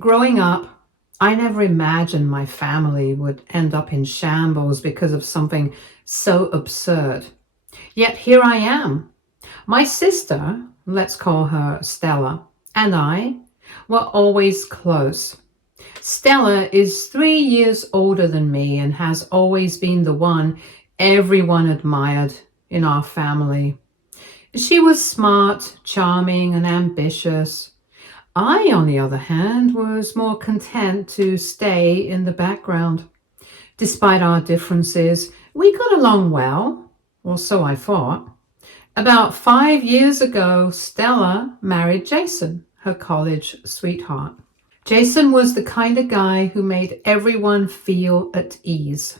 Growing up, I never imagined my family would end up in shambles because of something so absurd. Yet here I am. My sister, let's call her Stella, and I were always close. Stella is 3 years older than me and has always been the one everyone admired in our family. She was smart, charming, and ambitious. I, on the other hand, was more content to stay in the background. Despite our differences, we got along well, or so I thought. About 5 years ago, Stella married Jason, her college sweetheart. Jason was the kind of guy who made everyone feel at ease.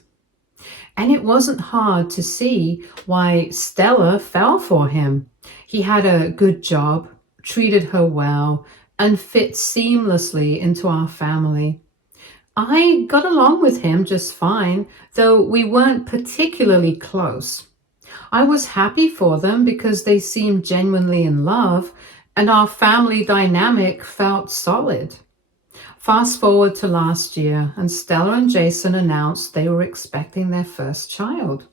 And it wasn't hard to see why Stella fell for him. He had a good job, treated her well, and fit seamlessly into our family. I got along with him just fine, though we weren't particularly close. I was happy for them because they seemed genuinely in love, and our family dynamic felt solid. Fast forward to last year, and Stella and Jason announced they were expecting their first child.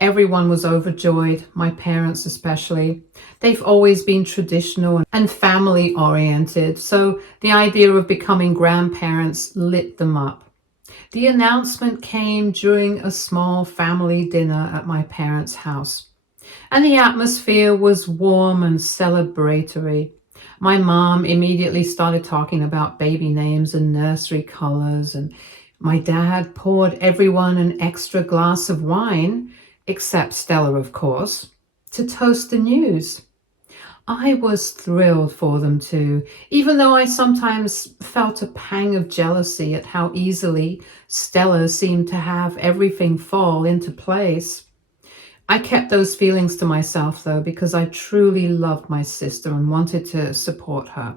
Everyone was overjoyed, my parents especially. They've always been traditional and family oriented, so the idea of becoming grandparents lit them up. The announcement came during a small family dinner at my parents' house, and the atmosphere was warm and celebratory. My mom immediately started talking about baby names and nursery colors, and my dad poured everyone an extra glass of wine, except Stella, of course, to toast the news. I was thrilled for them too, even though I sometimes felt a pang of jealousy at how easily Stella seemed to have everything fall into place. I kept those feelings to myself though, because I truly loved my sister and wanted to support her.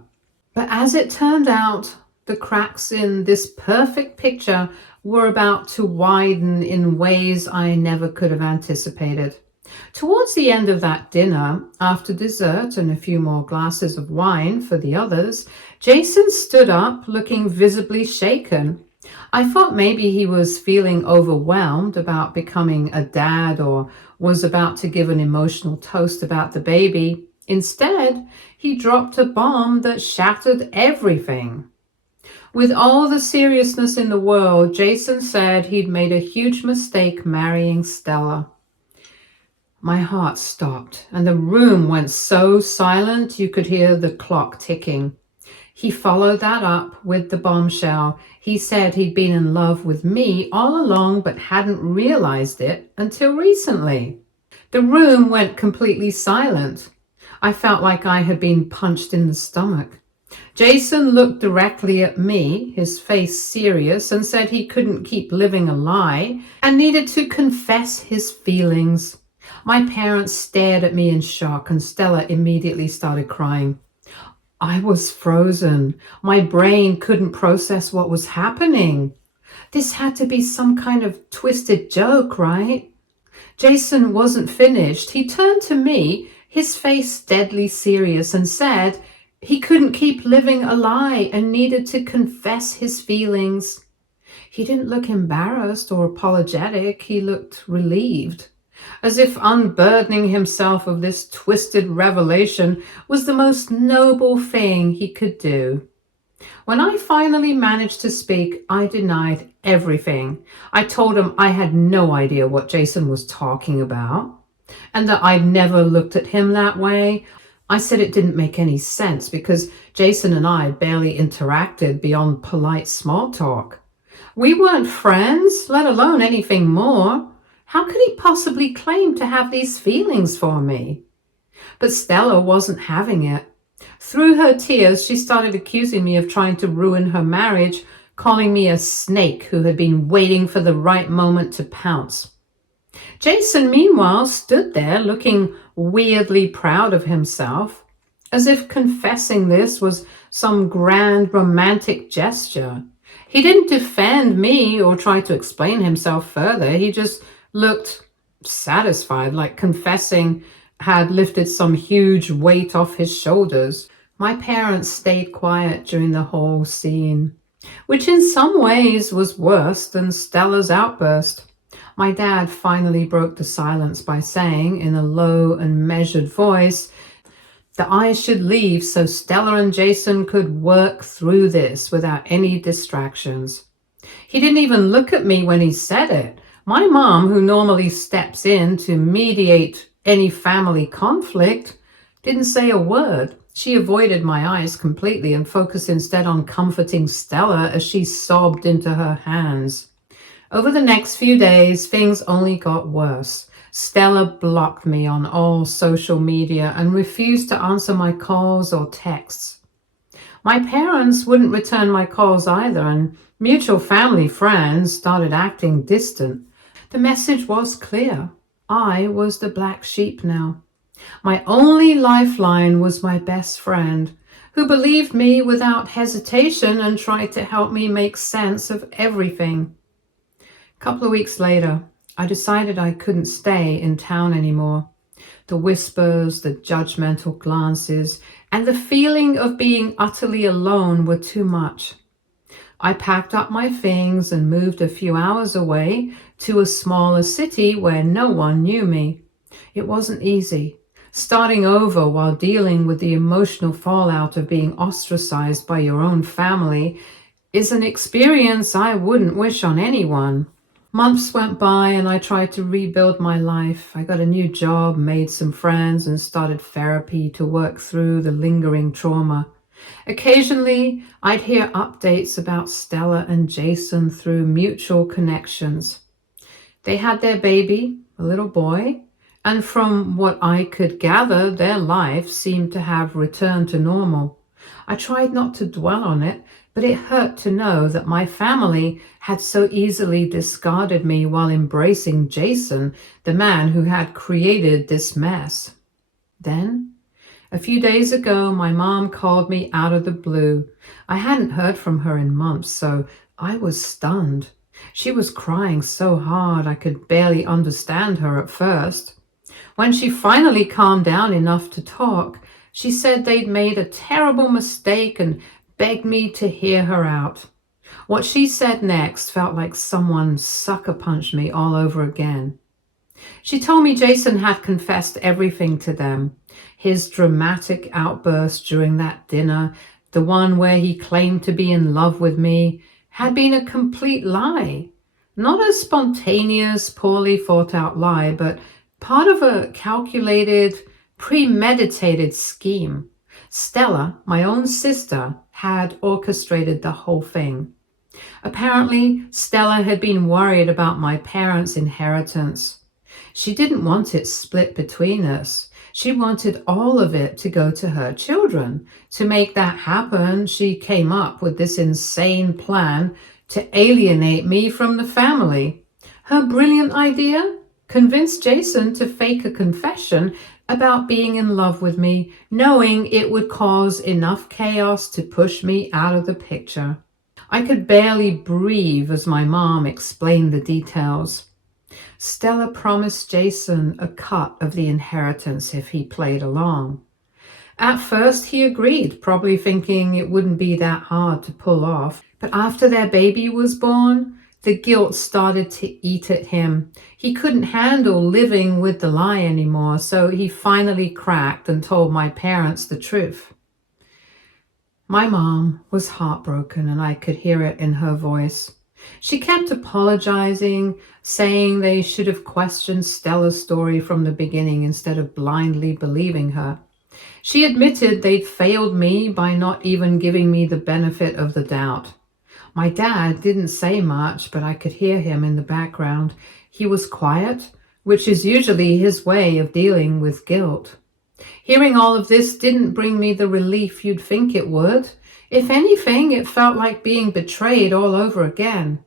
But as it turned out, the cracks in this perfect picture were about to widen in ways I never could have anticipated. Towards the end of that dinner, after dessert and a few more glasses of wine for the others, Jason stood up looking visibly shaken. I thought maybe he was feeling overwhelmed about becoming a dad or was about to give an emotional toast about the baby. Instead, he dropped a bomb that shattered everything. With all the seriousness in the world, Jason said he'd made a huge mistake marrying Stella. My heart stopped, and the room went so silent you could hear the clock ticking. He followed that up with the bombshell. He said he'd been in love with me all along but hadn't realized it until recently. The room went completely silent. I felt like I had been punched in the stomach. Jason looked directly at me, his face serious, and said he couldn't keep living a lie and needed to confess his feelings. My parents stared at me in shock, and Stella immediately started crying. I was frozen. My brain couldn't process what was happening. This had to be some kind of twisted joke, right? Jason wasn't finished. He turned to me, his face deadly serious, and said he couldn't keep living a lie and needed to confess his feelings. He didn't look embarrassed or apologetic. He looked relieved, as if unburdening himself of this twisted revelation was the most noble thing he could do. When I finally managed to speak, I denied everything. I told him I had no idea what Jason was talking about and that I'd never looked at him that way. I said it didn't make any sense because Jason and I barely interacted beyond polite small talk. We weren't friends, let alone anything more. How could he possibly claim to have these feelings for me? But Stella wasn't having it. Through her tears, she started accusing me of trying to ruin her marriage, calling me a snake who had been waiting for the right moment to pounce. Jason, meanwhile, stood there looking weirdly proud of himself, as if confessing this was some grand romantic gesture. He didn't defend me or try to explain himself further. He just looked satisfied, like confessing had lifted some huge weight off his shoulders. My parents stayed quiet during the whole scene, which in some ways was worse than Stella's outburst. My dad finally broke the silence by saying, in a low and measured voice, that I should leave so Stella and Jason could work through this without any distractions. He didn't even look at me when he said it. My mom, who normally steps in to mediate any family conflict, didn't say a word. She avoided my eyes completely and focused instead on comforting Stella as she sobbed into her hands. Over the next few days, things only got worse. Stella blocked me on all social media and refused to answer my calls or texts. My parents wouldn't return my calls either, and mutual family friends started acting distant. The message was clear. I was the black sheep now. My only lifeline was my best friend, who believed me without hesitation and tried to help me make sense of everything. A couple of weeks later, I decided I couldn't stay in town anymore. The whispers, the judgmental glances, and the feeling of being utterly alone were too much. I packed up my things and moved a few hours away to a smaller city where no one knew me. It wasn't easy. Starting over while dealing with the emotional fallout of being ostracized by your own family is an experience I wouldn't wish on anyone. Months went by and I tried to rebuild my life. I got a new job, made some friends, and started therapy to work through the lingering trauma. Occasionally, I'd hear updates about Stella and Jason through mutual connections. They had their baby, a little boy, and from what I could gather, their life seemed to have returned to normal. I tried not to dwell on it, but it hurt to know that my family had so easily discarded me while embracing Jason, the man who had created this mess. Then, a few days ago, my mom called me out of the blue. I hadn't heard from her in months, so I was stunned. She was crying so hard I could barely understand her at first. When she finally calmed down enough to talk, she said they'd made a terrible mistake and begged me to hear her out. What she said next felt like someone sucker punched me all over again. She told me Jason had confessed everything to them. His dramatic outburst during that dinner, the one where he claimed to be in love with me, had been a complete lie. Not a spontaneous, poorly thought out lie, but part of a calculated, premeditated scheme. Stella, my own sister, had orchestrated the whole thing. Apparently, Stella had been worried about my parents' inheritance. She didn't want it split between us. She wanted all of it to go to her children. To make that happen, she came up with this insane plan to alienate me from the family. Her brilliant idea? Convince Jason to fake a confession about being in love with me, knowing it would cause enough chaos to push me out of the picture. I could barely breathe as my mom explained the details. Stella promised Jason a cut of the inheritance if he played along. At first he agreed, probably thinking it wouldn't be that hard to pull off. But after their baby was born, the guilt started to eat at him. He couldn't handle living with the lie anymore, so he finally cracked and told my parents the truth. My mom was heartbroken, and I could hear it in her voice. She kept apologizing, saying they should have questioned Stella's story from the beginning instead of blindly believing her. She admitted they'd failed me by not even giving me the benefit of the doubt. My dad didn't say much, but I could hear him in the background. He was quiet, which is usually his way of dealing with guilt. Hearing all of this didn't bring me the relief you'd think it would. If anything, it felt like being betrayed all over again.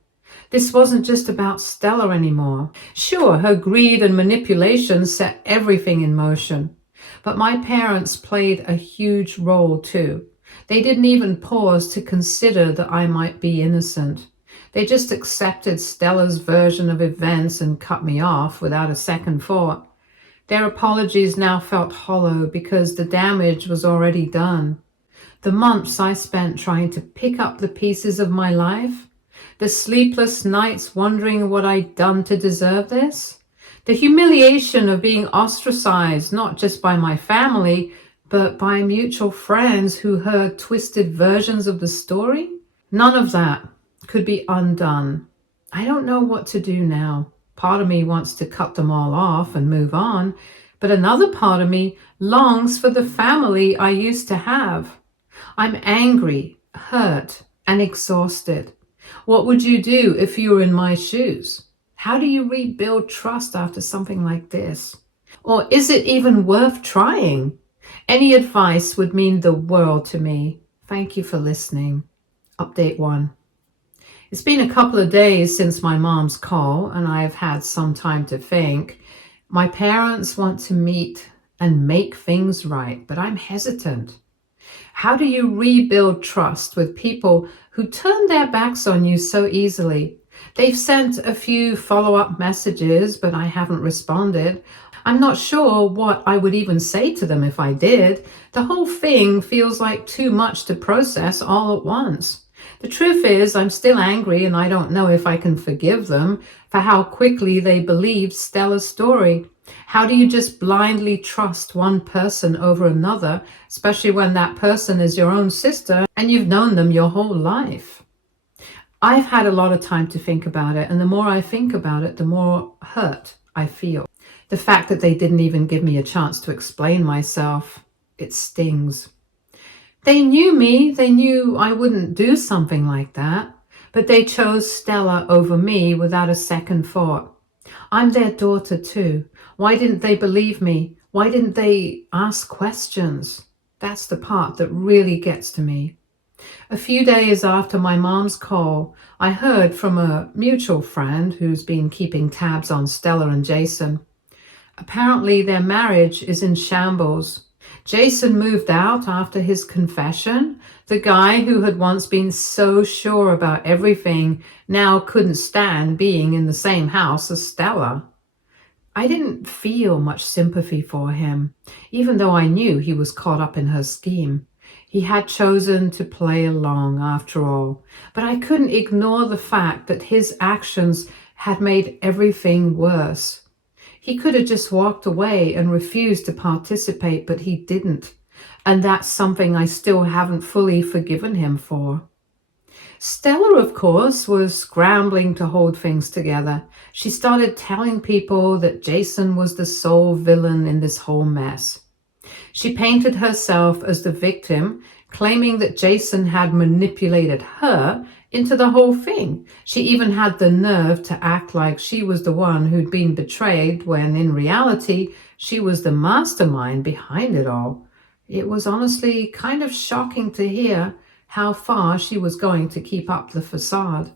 This wasn't just about Stella anymore. Sure, her greed and manipulation set everything in motion. But my parents played a huge role too. They didn't even pause to consider that I might be innocent. They just accepted Stella's version of events and cut me off without a second thought. Their apologies now felt hollow because the damage was already done. The months I spent trying to pick up the pieces of my life, the sleepless nights wondering what I'd done to deserve this, the humiliation of being ostracized not just by my family, but by mutual friends who heard twisted versions of the story. None of that could be undone. I don't know what to do now. Part of me wants to cut them all off and move on, but another part of me longs for the family I used to have. I'm angry, hurt, and exhausted. What would you do if you were in my shoes? How do you rebuild trust after something like this? Or is it even worth trying? Any advice would mean the world to me. Thank you for listening. Update 1. It's been a couple of days since my mom's call, and I have had some time to think. My parents want to meet and make things right, but I'm hesitant. How do you rebuild trust with people who turn their backs on you so easily? They've sent a few follow-up messages, but I haven't responded. I'm not sure what I would even say to them if I did. The whole thing feels like too much to process all at once. The truth is, I'm still angry, and I don't know if I can forgive them for how quickly they believed Stella's story. How do you just blindly trust one person over another, especially when that person is your own sister and you've known them your whole life? I've had a lot of time to think about it, and the more I think about it, the more hurt I feel. The fact that they didn't even give me a chance to explain myself, it stings. They knew me, they knew I wouldn't do something like that, but they chose Stella over me without a second thought. I'm their daughter too. Why didn't they believe me? Why didn't they ask questions? That's the part that really gets to me. A few days after my mom's call, I heard from a mutual friend who's been keeping tabs on Stella and Jason. Apparently their marriage is in shambles. Jason moved out after his confession. The guy who had once been so sure about everything now couldn't stand being in the same house as Stella. I didn't feel much sympathy for him, even though I knew he was caught up in her scheme. He had chosen to play along after all, but I couldn't ignore the fact that his actions had made everything worse. He could have just walked away and refused to participate, but he didn't. And that's something I still haven't fully forgiven him for. Stella, of course, was scrambling to hold things together. She started telling people that Jason was the sole villain in this whole mess. She painted herself as the victim, claiming that Jason had manipulated her into the whole thing. She even had the nerve to act like she was the one who'd been betrayed, when in reality, she was the mastermind behind it all. It was honestly kind of shocking to hear how far she was going to keep up the facade.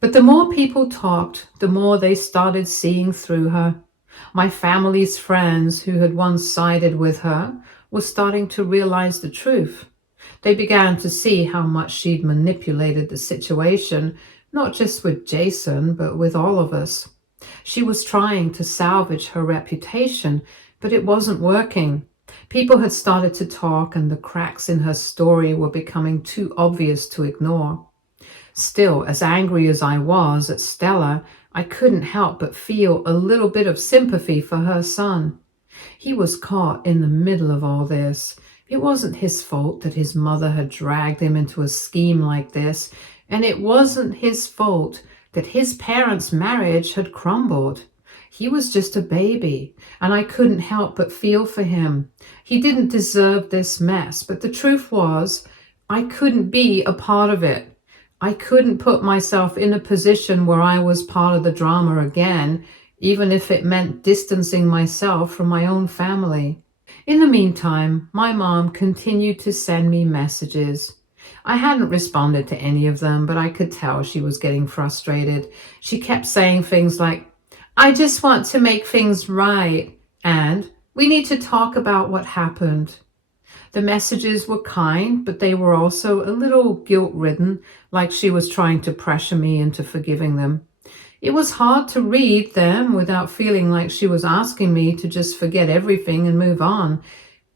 But the more people talked, the more they started seeing through her. My family's friends who had once sided with her were starting to realize the truth. They began to see how much she'd manipulated the situation, not just with Jason, but with all of us. She was trying to salvage her reputation, but it wasn't working. People had started to talk, and the cracks in her story were becoming too obvious to ignore. Still, as angry as I was at Stella, I couldn't help but feel a little bit of sympathy for her son. He was caught in the middle of all this. It wasn't his fault that his mother had dragged him into a scheme like this, and it wasn't his fault that his parents' marriage had crumbled. He was just a baby, and I couldn't help but feel for him. He didn't deserve this mess, but the truth was, I couldn't be a part of it. I couldn't put myself in a position where I was part of the drama again, even if it meant distancing myself from my own family. In the meantime, my mom continued to send me messages. I hadn't responded to any of them, but I could tell she was getting frustrated. She kept saying things like, "I just want to make things right," and "We need to talk about what happened." The messages were kind, but they were also a little guilt-ridden, like she was trying to pressure me into forgiving them. It was hard to read them without feeling like she was asking me to just forget everything and move on,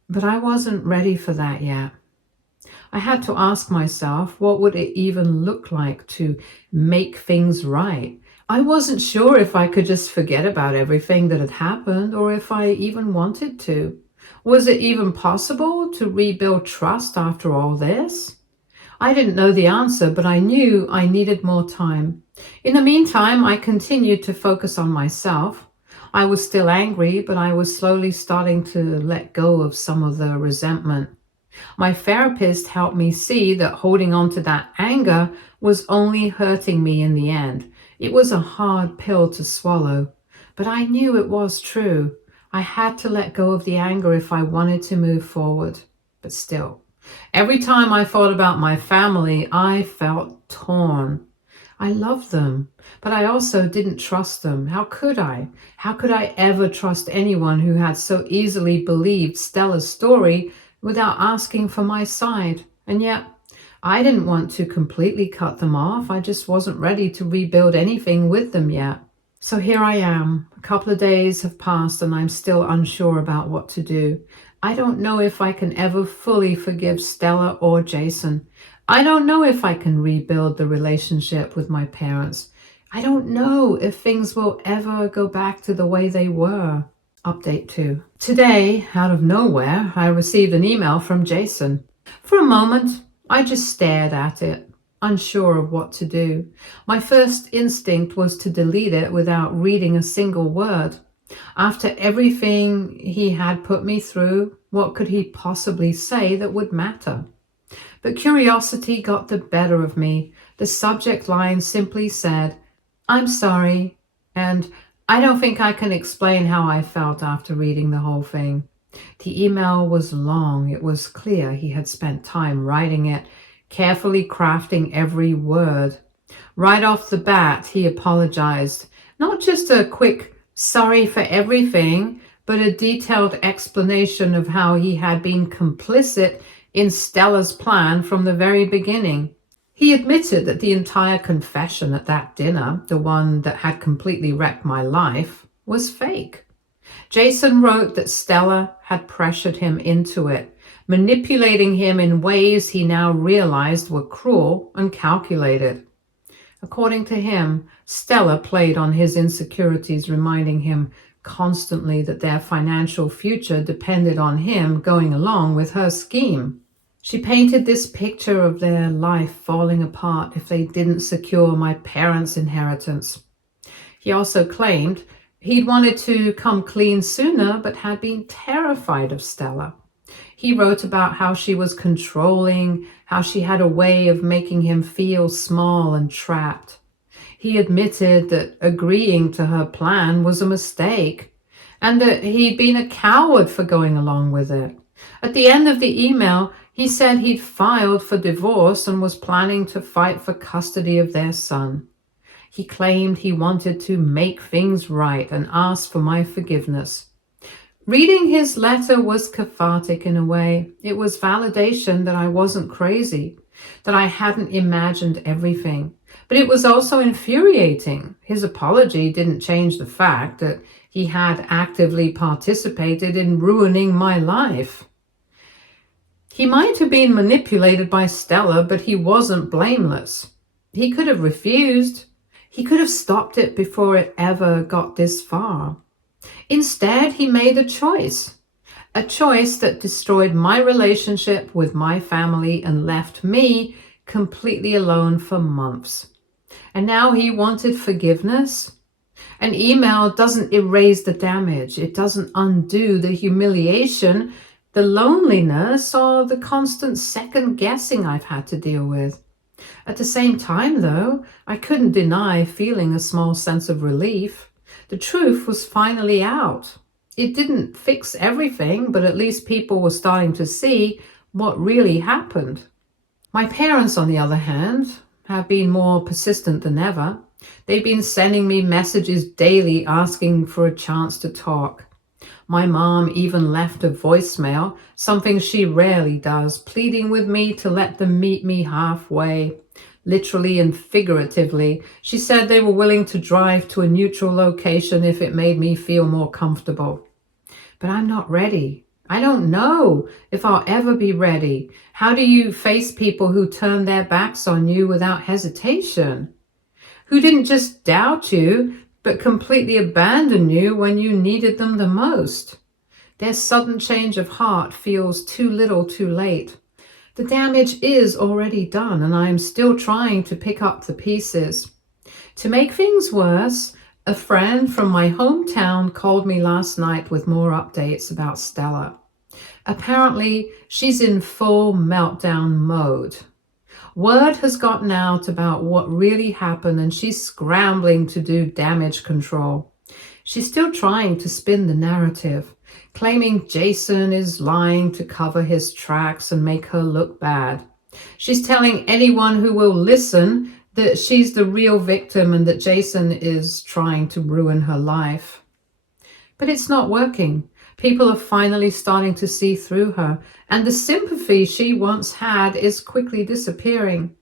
but I wasn't ready for that yet. I had to ask myself, what would it even look like to make things right? I wasn't sure if I could just forget about everything that had happened or if I even wanted to. Was it even possible to rebuild trust after all this? I didn't know the answer, but I knew I needed more time. In the meantime, I continued to focus on myself. I was still angry, but I was slowly starting to let go of some of the resentment. My therapist helped me see that holding on to that anger was only hurting me in the end. It was a hard pill to swallow, but I knew it was true. I had to let go of the anger if I wanted to move forward. But still, every time I thought about my family, I felt torn. I loved them, but I also didn't trust them. How could I? How could I ever trust anyone who had so easily believed Stella's story without asking for my side? And yet, I didn't want to completely cut them off. I just wasn't ready to rebuild anything with them yet. So here I am. A couple of days have passed and I'm still unsure about what to do. I don't know if I can ever fully forgive Stella or Jason. I don't know if I can rebuild the relationship with my parents. I don't know if things will ever go back to the way they were. Update 2. Today, out of nowhere, I received an email from Jason. For a moment, I just stared at it, unsure of what to do. My first instinct was to delete it without reading a single word. After everything he had put me through, what could he possibly say that would matter? But curiosity got the better of me. The subject line simply said, "I'm sorry," and I don't think I can explain how I felt after reading the whole thing. The email was long. It was clear he had spent time writing it, carefully crafting every word. Right off the bat, he apologized. Not just a quick sorry for everything, but a detailed explanation of how he had been complicit in Stella's plan from the very beginning. He admitted that the entire confession at that dinner, the one that had completely wrecked my life, was fake. Jason wrote that Stella had pressured him into it, manipulating him in ways he now realized were cruel and calculated. According to him, Stella played on his insecurities, reminding him constantly that their financial future depended on him going along with her scheme. She painted this picture of their life falling apart if they didn't secure my parents' inheritance. He also claimed he'd wanted to come clean sooner, but had been terrified of Stella. He wrote about how she was controlling, how she had a way of making him feel small and trapped. He admitted that agreeing to her plan was a mistake, and that he'd been a coward for going along with it. At the end of the email, he said he'd filed for divorce and was planning to fight for custody of their son. He claimed he wanted to make things right and asked for my forgiveness. Reading his letter was cathartic in a way. It was validation that I wasn't crazy, that I hadn't imagined everything. But it was also infuriating. His apology didn't change the fact that he had actively participated in ruining my life. He might have been manipulated by Stella, but he wasn't blameless. He could have refused. He could have stopped it before it ever got this far. Instead, he made a choice that destroyed my relationship with my family and left me completely alone for months. And now he wanted forgiveness. An email doesn't erase the damage. It doesn't undo the humiliation, the loneliness, or the constant second guessing I've had to deal with. At the same time, though, I couldn't deny feeling a small sense of relief. The truth was finally out. It didn't fix everything, but at least people were starting to see what really happened. My parents, on the other hand, have been more persistent than ever. They've been sending me messages daily asking for a chance to talk. My mom even left a voicemail, something she rarely does, pleading with me to let them meet me halfway. Literally and figuratively, she said they were willing to drive to a neutral location if it made me feel more comfortable. But I'm not ready. I don't know if I'll ever be ready. How do you face people who turn their backs on you without hesitation? Who didn't just doubt you, but completely abandon you when you needed them the most? Their sudden change of heart feels too little too late. The damage is already done, and I am still trying to pick up the pieces. To make things worse, a friend from my hometown called me last night with more updates about Stella. Apparently, she's in full meltdown mode. Word has gotten out about what really happened, and she's scrambling to do damage control. She's still trying to spin the narrative, claiming Jason is lying to cover his tracks and make her look bad. She's telling anyone who will listen that she's the real victim and that Jason is trying to ruin her life. But it's not working. People are finally starting to see through her, and the sympathy she once had is quickly disappearing.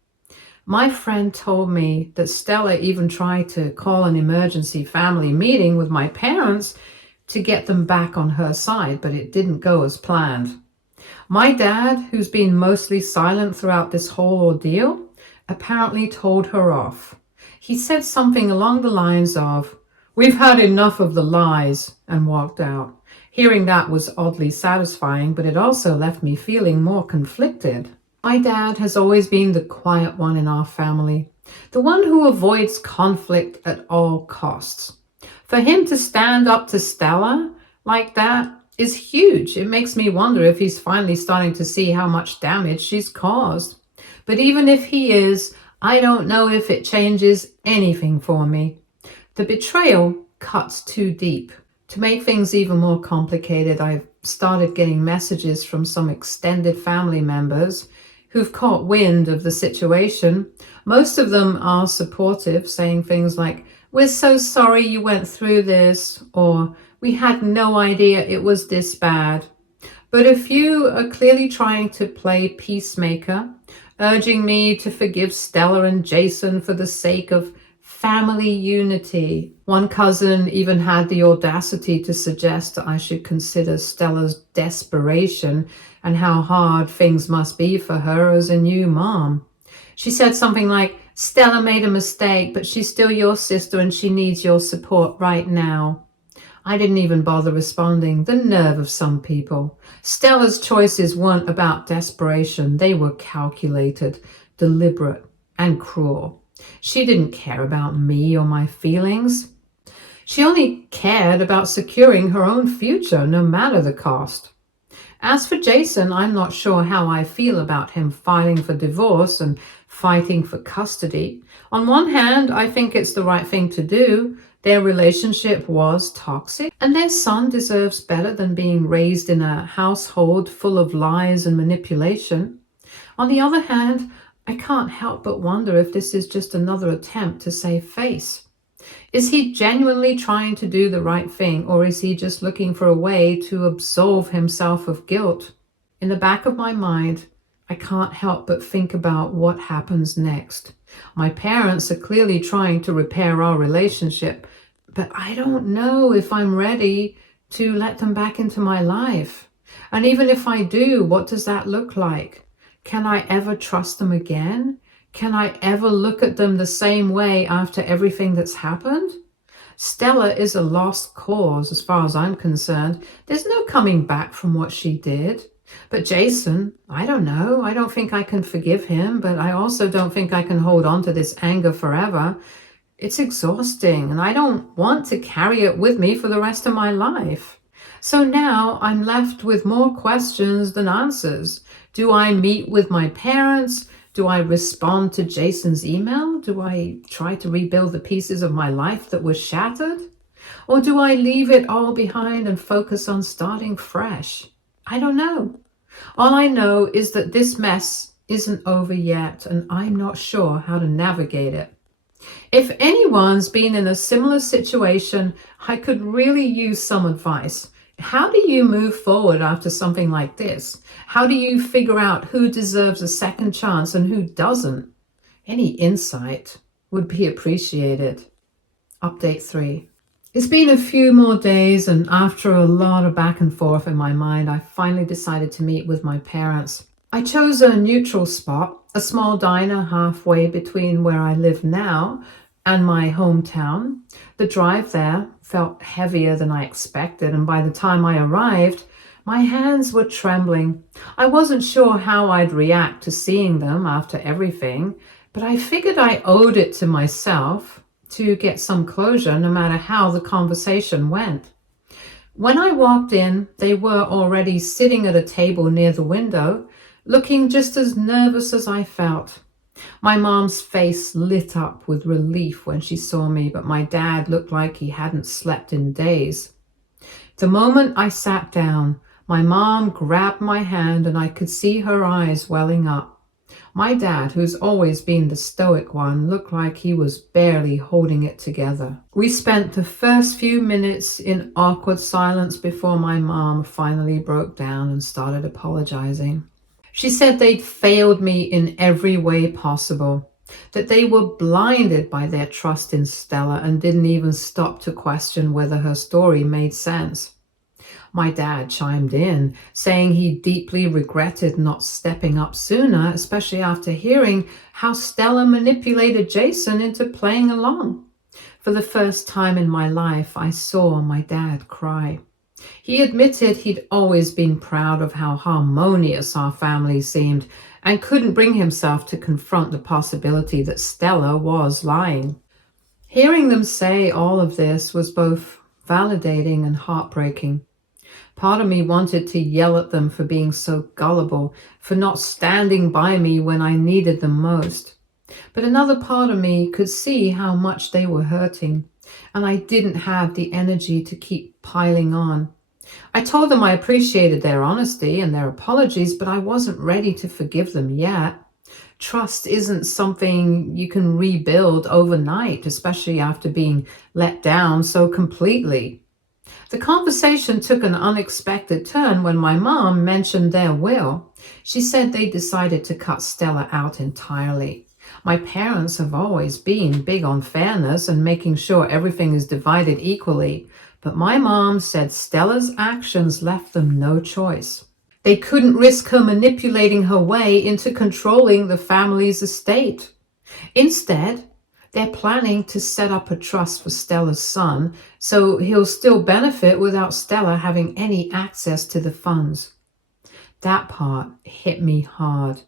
My friend told me that Stella even tried to call an emergency family meeting with my parents to get them back on her side, but it didn't go as planned. My dad, who's been mostly silent throughout this whole ordeal, apparently told her off. He said something along the lines of, "We've had enough of the lies," and walked out. Hearing that was oddly satisfying, but it also left me feeling more conflicted. My dad has always been the quiet one in our family, the one who avoids conflict at all costs. For him to stand up to Stella like that is huge. It makes me wonder if he's finally starting to see how much damage she's caused. But even if he is, I don't know if it changes anything for me. The betrayal cuts too deep. To make things even more complicated, I've started getting messages from some extended family members who've caught wind of the situation. Most of them are supportive, saying things like, "We're so sorry you went through this," or "We had no idea it was this bad." But a few are clearly trying to play peacemaker, urging me to forgive Stella and Jason for the sake of family unity. One cousin even had the audacity to suggest that I should consider Stella's desperation and how hard things must be for her as a new mom. She said something like, "Stella made a mistake, but she's still your sister and she needs your support right now." I didn't even bother responding. The nerve of some people. Stella's choices weren't about desperation. They were calculated, deliberate, and cruel. She didn't care about me or my feelings. She only cared about securing her own future, no matter the cost. As for Jason, I'm not sure how I feel about him filing for divorce and fighting for custody. On one hand, I think it's the right thing to do. Their relationship was toxic, and their son deserves better than being raised in a household full of lies and manipulation. On the other hand, I can't help but wonder if this is just another attempt to save face. Is he genuinely trying to do the right thing, or is he just looking for a way to absolve himself of guilt? In the back of my mind, I can't help but think about what happens next. My parents are clearly trying to repair our relationship, but I don't know if I'm ready to let them back into my life. And even if I do, what does that look like? Can I ever trust them again? Can I ever look at them the same way after everything that's happened? Stella is a lost cause as far as I'm concerned. There's no coming back from what she did. But Jason, I don't know. I don't think I can forgive him, but I also don't think I can hold on to this anger forever. It's exhausting, and I don't want to carry it with me for the rest of my life. So now I'm left with more questions than answers. Do I meet with my parents? Do I respond to Jason's email? Do I try to rebuild the pieces of my life that were shattered? Or do I leave it all behind and focus on starting fresh? I don't know. All I know is that this mess isn't over yet, and I'm not sure how to navigate it. If anyone's been in a similar situation, I could really use some advice. How do you move forward after something like this? How do you figure out who deserves a second chance and who doesn't? Any insight would be appreciated. Update 3. It's been a few more days, and after a lot of back and forth in my mind, I finally decided to meet with my parents. I chose a neutral spot, a small diner halfway between where I live now and my hometown. The drive there felt heavier than I expected, and by the time I arrived, my hands were trembling. I wasn't sure how I'd react to seeing them after everything, but I figured I owed it to myself to get some closure no matter how the conversation went. When I walked in, they were already sitting at a table near the window, looking just as nervous as I felt. My mom's face lit up with relief when she saw me, but my dad looked like he hadn't slept in days. The moment I sat down, my mom grabbed my hand and I could see her eyes welling up. My dad, who's always been the stoic one, looked like he was barely holding it together. We spent the first few minutes in awkward silence before my mom finally broke down and started apologizing. She said they'd failed me in every way possible, that they were blinded by their trust in Stella and didn't even stop to question whether her story made sense. My dad chimed in, saying he deeply regretted not stepping up sooner, especially after hearing how Stella manipulated Jason into playing along. For the first time in my life, I saw my dad cry. He admitted he'd always been proud of how harmonious our family seemed and couldn't bring himself to confront the possibility that Stella was lying. Hearing them say all of this was both validating and heartbreaking. Part of me wanted to yell at them for being so gullible, for not standing by me when I needed them most. But another part of me could see how much they were hurting, and I didn't have the energy to keep piling on. I told them I appreciated their honesty and their apologies, but I wasn't ready to forgive them yet. Trust isn't something you can rebuild overnight, especially after being let down so completely. The conversation took an unexpected turn when my mom mentioned their will. She said they decided to cut Stella out entirely. My parents have always been big on fairness and making sure everything is divided equally, but my mom said Stella's actions left them no choice. They couldn't risk her manipulating her way into controlling the family's estate. Instead, they're planning to set up a trust for Stella's son, so he'll still benefit without Stella having any access to the funds. That part hit me hard.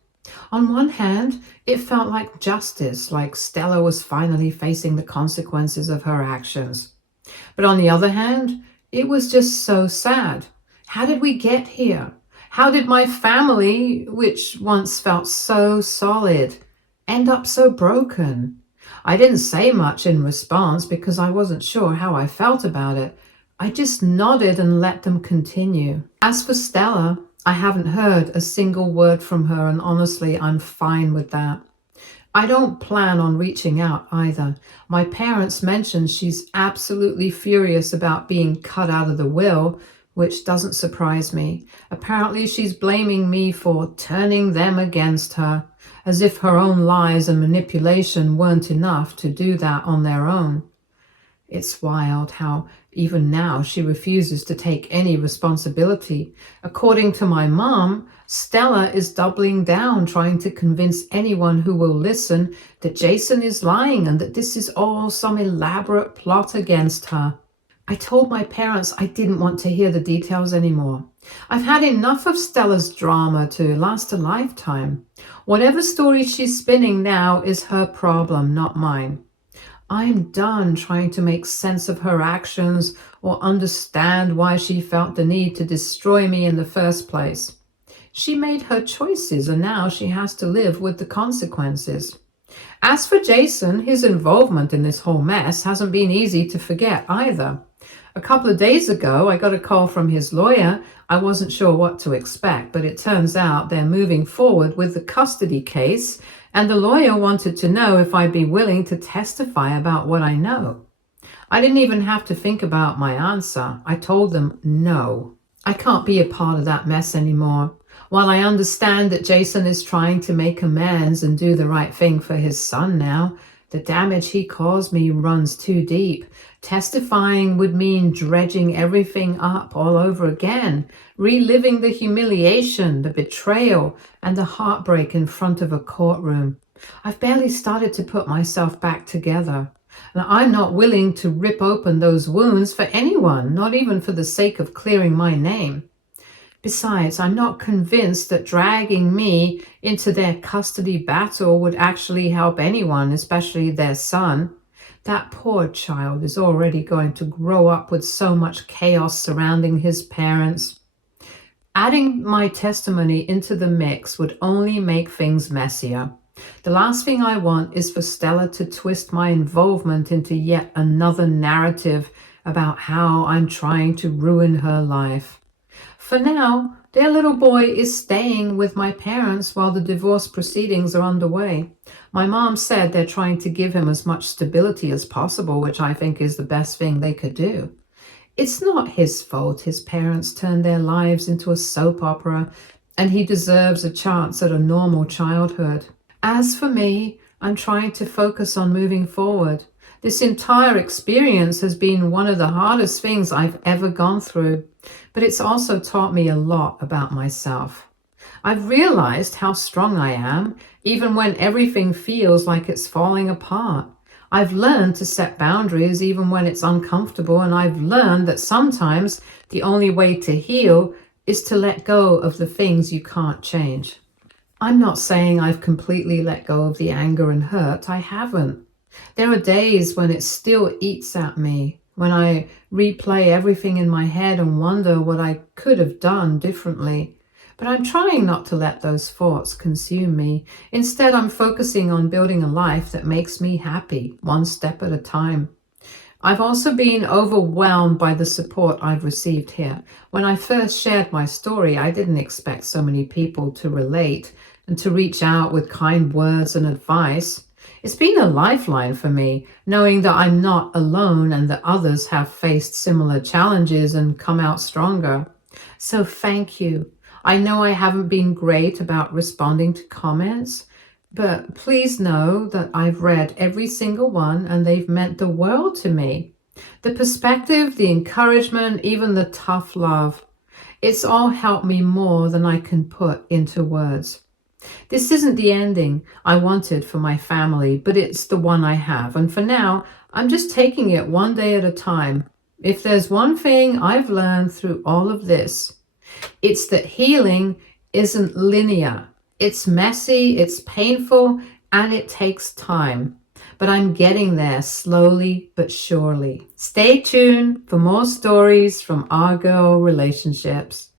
On one hand, it felt like justice, like Stella was finally facing the consequences of her actions. But on the other hand, it was just so sad. How did we get here? How did my family, which once felt so solid, end up so broken? I didn't say much in response because I wasn't sure how I felt about it. I just nodded and let them continue. As for Stella, I haven't heard a single word from her, and honestly, I'm fine with that. I don't plan on reaching out either. My parents mentioned she's absolutely furious about being cut out of the will, which doesn't surprise me. Apparently, she's blaming me for turning them against her, as if her own lies and manipulation weren't enough to do that on their own. It's wild how even now she refuses to take any responsibility. According to my mom, Stella is doubling down, trying to convince anyone who will listen that Jason is lying and that this is all some elaborate plot against her. I told my parents I didn't want to hear the details anymore. I've had enough of Stella's drama to last a lifetime. Whatever story she's spinning now is her problem, not mine. I'm done trying to make sense of her actions or understand why she felt the need to destroy me in the first place. She made her choices and now she has to live with the consequences. As for Jason, his involvement in this whole mess hasn't been easy to forget either. A couple of days ago, I got a call from his lawyer. I wasn't sure what to expect, but it turns out they're moving forward with the custody case, and the lawyer wanted to know if I'd be willing to testify about what I know. I didn't even have to think about my answer. I told them no. I can't be a part of that mess anymore. While I understand that Jason is trying to make amends and do the right thing for his son now, The damage he caused me runs too deep. Testifying would mean dredging everything up all over again, reliving the humiliation, the betrayal, and the heartbreak in front of a courtroom. I've barely started to put myself back together. And I'm not willing to rip open those wounds for anyone, not even for the sake of clearing my name. Besides, I'm not convinced that dragging me into their custody battle would actually help anyone, especially their son. That poor child is already going to grow up with so much chaos surrounding his parents. Adding my testimony into the mix would only make things messier. The last thing I want is for Stella to twist my involvement into yet another narrative about how I'm trying to ruin her life. For now, their little boy is staying with my parents while the divorce proceedings are underway. My mom said they're trying to give him as much stability as possible, which I think is the best thing they could do. It's not his fault his parents turned their lives into a soap opera, and he deserves a chance at a normal childhood. As for me, I'm trying to focus on moving forward. This entire experience has been one of the hardest things I've ever gone through, but it's also taught me a lot about myself. I've realized how strong I am, even when everything feels like it's falling apart. I've learned to set boundaries even when it's uncomfortable, and I've learned that sometimes the only way to heal is to let go of the things you can't change. I'm not saying I've completely let go of the anger and hurt. I haven't. There are days when it still eats at me, when I replay everything in my head and wonder what I could have done differently. But I'm trying not to let those thoughts consume me. Instead, I'm focusing on building a life that makes me happy, one step at a time. I've also been overwhelmed by the support I've received here. When I first shared my story, I didn't expect so many people to relate and to reach out with kind words and advice. It's been a lifeline for me, knowing that I'm not alone and that others have faced similar challenges and come out stronger. So thank you. I know I haven't been great about responding to comments, but please know that I've read every single one and they've meant the world to me. The perspective, the encouragement, even the tough love, it's all helped me more than I can put into words. This isn't the ending I wanted for my family, but it's the one I have. And for now, I'm just taking it one day at a time. If there's one thing I've learned through all of this, it's that healing isn't linear. It's messy, it's painful, and it takes time. But I'm getting there slowly but surely. Stay tuned for more stories from our girl relationships.